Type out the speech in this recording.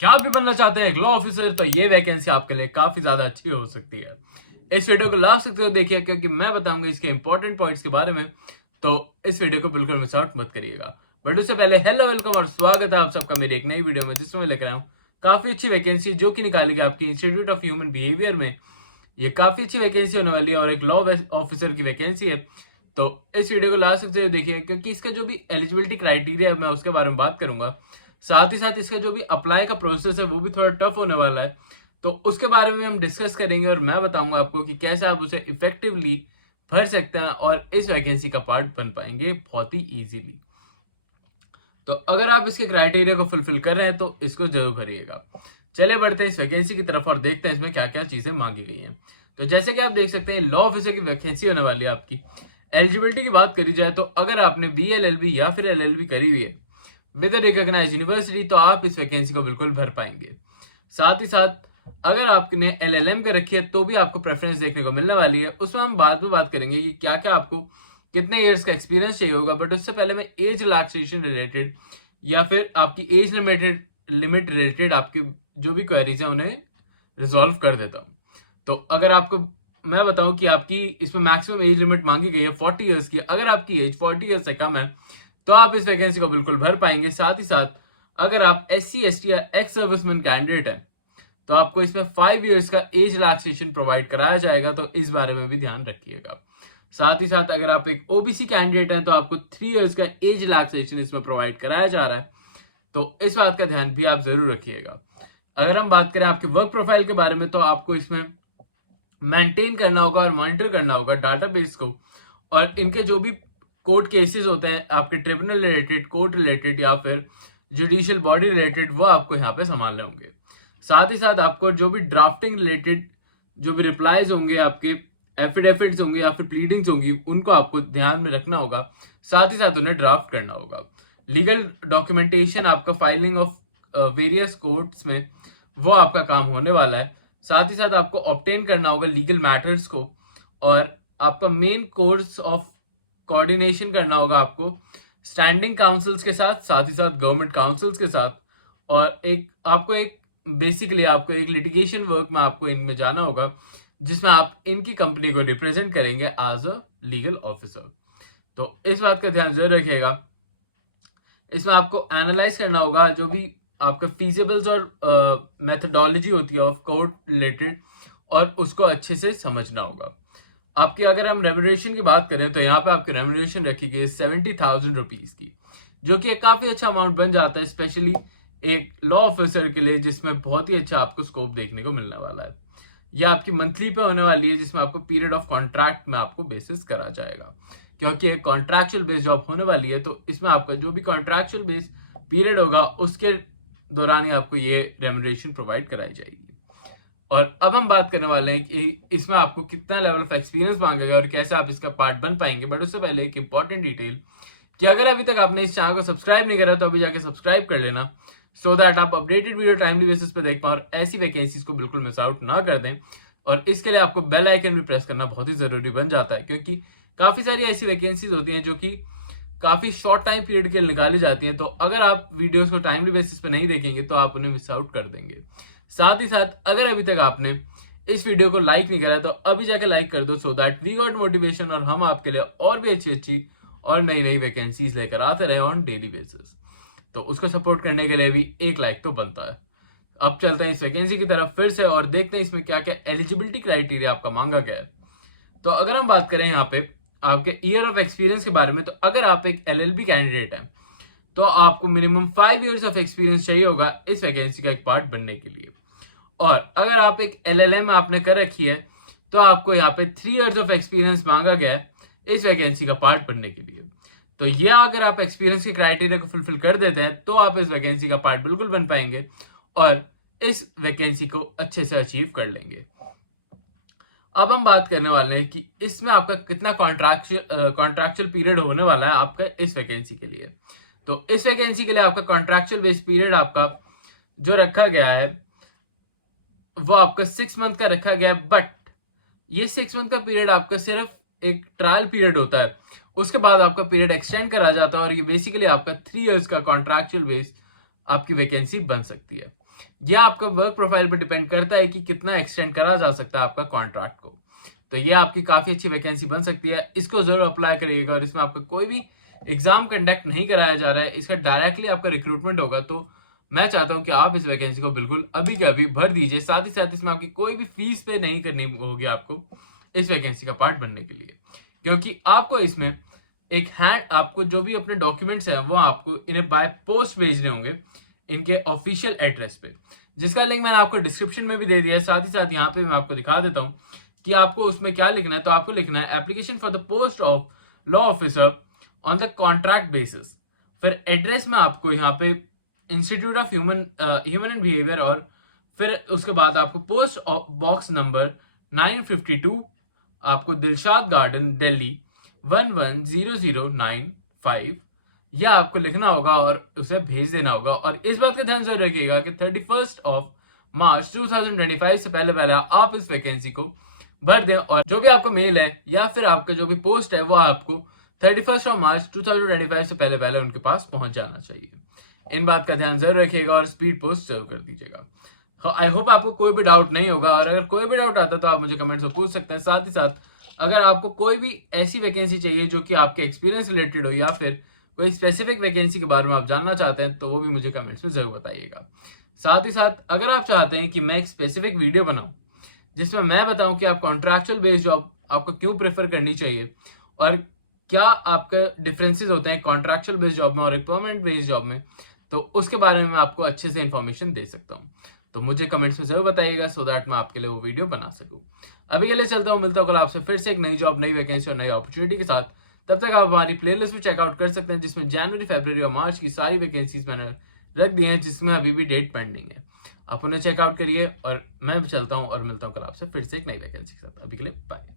क्या आप भी बनना चाहते हैं एक लॉ ऑफिसर, तो ये वैकेंसी आपके लिए काफी ज्यादा अच्छी हो सकती है। इस वीडियो को लास्ट तक देखिए क्योंकि मैं बताऊंगा इसके इंपॉर्टेंट पॉइंट्स के बारे में। तो इस वीडियो को बिल्कुल मिस आउट मत करिएगा। बट उससे पहले हेलो, वेलकम और स्वागत है आप सबका मेरी एक नई वीडियो में, जिसमें मैं लेकर आया हूँ काफी अच्छी वैकेंसी जो कि निकाली गई आपकी इंस्टीट्यूट ऑफ ह्यूमन बिहेवियर में। ये काफी अच्छी वैकेंसी होने वाली है और एक लॉ ऑफिसर की वैकेंसी है। तो इस वीडियो को लास्ट तक देखिए क्योंकि इसका जो भी एलिजिबिलिटी क्राइटेरिया है मैं उसके बारे में बात करूंगा। साथ ही साथ इसका जो भी अप्लाई का प्रोसेस है वो भी थोड़ा टफ होने वाला है। तो उसके बारे में हम डिस्कस करेंगे और मैं बताऊंगा आपको कि कैसे आप उसे इफेक्टिवली भर सकते हैं और इस वैकेंसी का पार्ट बन पाएंगे बहुत ही इजीली। तो अगर आप इसके क्राइटेरिया को फुलफिल कर रहे हैं तो इसको जरूर भरिएगा। चलिए बढ़ते हैं इस वैकेंसी की तरफ और देखते हैं इसमें क्या क्या चीजें मांगी गई हैं। तो जैसे कि आप देख सकते हैं लॉ ऑफिसर की वैकेंसी होने वाली है आपकी। एलिजिबिलिटी की बात करी जाए तो अगर आपने BLLB या फिर LLB करी हुई है विद रिकॉग्नाइज्ड यूनिवर्सिटी तो आप इस वैकेंसी को बिल्कुल भर पाएंगे। साथ ही साथ अगर आपने LLM कर रखी है तो भी आपको प्रेफरेंस देखने को मिलने वाली है। उसमें हम बाद में बात करेंगे कि क्या क्या आपको कितने इयर्स का एक्सपीरियंस चाहिए होगा। बट उससे पहले मैं एज रिलैक्सेशन रिलेटेड या फिर आपकी एज लिमिट रिलेटेड आपकी जो भी क्वेरीज है उन्हें रिजॉल्व कर देता हूँ। तो अगर आपको मैं बताऊं कि आपकी इसमें मैक्सिमम एज लिमिट मांगी गई है 40 इयर्स की। अगर आपकी एज 40 इयर्स से कम है तो आप इस वैकेंसी को बिल्कुल भर पाएंगे। साथ ही साथ अगर आप SC ST या एक्स सर्विसमैन कैंडिडेट हैं तो आपको इसमें 5 इयर्स का एज रिलैक्सेशन प्रोवाइड कराया जाएगा, तो इस बारे में भी ध्यान रखिएगा। साथ ही साथ अगर आप एक OBC कैंडिडेट हैं तो आपको 3 इयर्स का एज रिलैक्सेशन इसमें प्रोवाइड कराया जा रहा है, तो इस बात का ध्यान भी आप जरूर रखिएगा। अगर हम बात करें आपके वर्क प्रोफाइल के बारे में तो आपको इसमें मेंटेन करना होगा और मॉनिटर करना होगा डाटाबेस को, और इनके जो भी कोर्ट केसेस होते हैं आपके ट्रिब्यूनल रिलेटेड, कोर्ट रिलेटेड या फिर जुडिशियल बॉडी रिलेटेड, वो आपको यहाँ पे संभालने होंगे। साथ ही साथ आपको जो भी ड्राफ्टिंग रिलेटेड जो भी रिप्लाईज होंगे, आपके एफिडेविट्स होंगे या फिर प्लीडिंग्स होंगी, उनको आपको ध्यान में रखना होगा। साथ ही साथ उन्हें ड्राफ्ट करना होगा। लीगल डॉक्यूमेंटेशन आपका फाइलिंग ऑफ वेरियस कोर्ट्स में वो आपका काम होने वाला है। साथ ही साथ आपको ऑब्टेन करना होगा लीगल मैटर्स को, और आपका मेन कोर्स ऑफ कोऑर्डिनेशन करना होगा आपको स्टैंडिंग काउंसिल्स के साथ, साथ ही साथ गवर्नमेंट काउंसिल्स के साथ। और एक बेसिकली आपको एक लिटिगेशन वर्क में आपको इनमें जाना होगा जिसमें आप इनकी कंपनी को रिप्रेजेंट करेंगे एज अ लीगल ऑफिसर। तो इस बात का ध्यान जरूर रखिएगा। इसमें आपको एनालाइज करना होगा जो भी आपका फीजिबल्स और मेथडोलॉजी होती है ऑफ कोर्ट रिलेटेड, और उसको अच्छे से समझना होगा। आपकी अगर हम रेम्यूनरेशन की बात करें तो यहाँ पे आपकी रेम्यूनरेशन रखी गई है 70,000 रुपीज की, जो कि एक काफी अच्छा अमाउंट बन जाता है स्पेशली एक लॉ ऑफिसर के लिए, जिसमें बहुत ही अच्छा आपको स्कोप देखने को मिलने वाला है। यह आपकी मंथली पे होने वाली है जिसमें आपको पीरियड ऑफ कॉन्ट्रैक्ट में आपको बेसिस करा जाएगा, क्योंकि एक कॉन्ट्रैक्चुअल बेस जॉब होने वाली है। तो इसमें आपका जो भी कॉन्ट्रैक्चुअल बेस पीरियड होगा उसके दौरान ही आपको ये रेम्यूनरेशन प्रोवाइड कराई जाएगी। और अब हम बात करने वाले हैं कि इसमें आपको कितना लेवल ऑफ एक्सपीरियंस मांगेगा और कैसे आप इसका पार्ट बन पाएंगे। बट उससे पहले एक इंपॉर्टेंट डिटेल कि अगर अभी तक आपने इस चैनल को सब्सक्राइब नहीं करा तो अभी जाके सब्सक्राइब कर लेना, सो दैट आप अपडेटेड वीडियो टाइमली बेसिस पे देख पाओ और ऐसी वैकेंसीज को बिल्कुल मिस आउट ना कर दें। और इसके लिए आपको बेल आइकन भी प्रेस करना बहुत ही जरूरी बन जाता है, क्योंकि काफी सारी ऐसी वैकेंसीज होती हैं जो कि काफी शॉर्ट टाइम पीरियड के लिए निकाली जाती हैं। तो अगर आप वीडियोस को टाइमली बेसिस पे नहीं देखेंगे तो आप उन्हें मिस आउट कर देंगे। साथ ही साथ अगर अभी तक आपने इस वीडियो को लाइक नहीं करा तो अभी जाकर लाइक कर दो, so that we got motivation और हम आपके लिए और भी अच्छी अच्छी और नई नई वैकेंसीज लेकर आते रहे ऑन डेली बेसिस। तो उसको सपोर्ट करने के लिए भी एक लाइक तो बनता है। अब चलते हैं इस वैकेंसी की तरफ फिर से और देखते हैं इसमें क्या क्या एलिजिबिलिटी क्राइटेरिया आपका मांगा गया है। तो अगर हम बात करें यहाँ पे आपके ईयर ऑफ एक्सपीरियंस के बारे में, तो अगर आप एक LLB कैंडिडेट हैं तो आपको मिनिमम 5 इयर्स ऑफ एक्सपीरियंस चाहिए होगा इस वैकेंसी का एक पार्ट बनने के लिए। और अगर आप एक LLM आपने कर रखी है तो आपको यहाँ पे 3 इयर्स ऑफ एक्सपीरियंस मांगा गया है इस वैकेंसी का पार्ट बनने के लिए। तो यह अगर आप एक्सपीरियंस के क्राइटेरिया को फुलफिल कर देते हैं तो आप इस वैकेंसी का पार्ट बिल्कुल बन पाएंगे और इस वैकेंसी को अच्छे से अचीव कर लेंगे। अब हम बात करने वाले हैं कि इसमें आपका कितना कॉन्ट्रैक्चुअल पीरियड होने वाला है आपका इस वैकेंसी के लिए। तो इस वैकेंसी के लिए आपका कॉन्ट्रैक्चुअल बेस पीरियड आपका जो रखा गया है वो आपका 6 मंथ का रखा गया है। बट ये 6 मंथ का पीरियड आपका सिर्फ एक ट्रायल पीरियड होता है, उसके बाद आपका पीरियड एक्सटेंड करा जाता है और ये बेसिकली आपका 3 इयर्स का कॉन्ट्रैक्चुअल बेस आपकी वैकेंसी बन सकती है। यह आपका वर्क प्रोफाइल पर डिपेंड करता है कि कितना एक्सटेंड करा जा सकता है आपका कॉन्ट्रैक्ट को। तो ये आपकी काफ़ी अच्छी वैकेंसी बन सकती है, इसको ज़रूर अप्लाई करिएगा। और इसमें आपका कोई भी एग्ज़ाम कंडक्ट नहीं कराया जा रहा है, इसका डायरेक्टली आपका रिक्रूटमेंट होगा। तो मैं चाहता हूँ कि आप इस वैकेंसी को बिल्कुल अभी के अभी भर दीजिए। साथ ही साथ इसमें आपकी कोई भी फीस पे नहीं करनी होगी आपको इस वैकेंसी का पार्ट बनने के लिए, क्योंकि आपको इसमें एक हैंड आपको जो भी अपने डॉक्यूमेंट्स हैं वो आपको इन्हें बाय पोस्ट भेजने होंगे इनके ऑफिशियल एड्रेस पे, जिसका लिंक मैंने आपको डिस्क्रिप्शन में भी दे दिया है। साथ ही साथ यहाँ पे मैं आपको दिखा देता हूँ कि आपको उसमें क्या लिखना है। तो आपको लिखना है application for the post of law officer on the contract basis. फिर एड्रेस में आपको यहाँ पे institute of human and behaviour, और फिर उसके बाद आपको पोस्ट बॉक्स नंबर 952, आपको दिलशाद गार्डन दिल्ली 110095, यह आपको लिखना होगा और उसे भेज देना होगा। और इस बात का ध्यान जरूर रखिएगा कि 31 मार्च 2025 से पहले पहले आप इस वैकेंसी को भर दें, और जो भी आपका मेल है या फिर आपका जो भी पोस्ट है वो आपको 31 मार्च 2025 से पहले पहले उनके पास पहुंच जाना चाहिए। इन बात का ध्यान जरूर रखिएगा और स्पीड पोस्ट जरूर कर दीजिएगा। आई होप आपको कोई भी डाउट नहीं होगा, और अगर कोई भी डाउट आता तो आप मुझे कमेंट्स में पूछ सकते हैं। साथ ही साथ अगर आपको कोई भी ऐसी वैकेंसी चाहिए जो कि आपके एक्सपीरियंस रिलेटेड हो, या फिर कोई स्पेसिफिक वैकेंसी के बारे में आप जानना चाहते हैं, तो वो भी मुझे कमेंट्स में जरूर बताइएगा। साथ ही साथ अगर आप चाहते हैं कि मैं एक स्पेसिफिक वीडियो बनाऊं जिसमें मैं बताऊं कि आप कॉन्ट्रैक्चुअल बेस्ड जॉब आपको क्यों प्रेफर करनी चाहिए, और क्या आपका डिफरेंसेस होते हैं कॉन्ट्रैक्चुअल बेस्ड जॉब में और एक परमानेंट बेस्ड जॉब में, तो उसके बारे में मैं आपको अच्छे से इन्फॉर्मेशन दे सकता हूँ। तो मुझे कमेंट्स में जरूर बताइएगा सो दैट मैं आपके लिए वो वीडियो बना सकूँ। अभी के लिए चलता हूँ, मिलता हूँ कल आपसे फिर से एक नई जॉब, नई वैकेंसी और नई अपॉर्चुनिटी के साथ। तब तक आप हमारी प्लेलिस्ट भी चेकआउट कर सकते हैं, जिसमें जनवरी, फरवरी और मार्च की सारी वैकेंसीज मैंने रख दी हैं, जिसमें अभी भी डेट पेंडिंग है। आप उन्हें चेकआउट करिए, और मैं चलता हूँ और मिलता हूँ कल आपसे फिर से एक नई वैकेंसी के साथ। अभी के लिए बाय।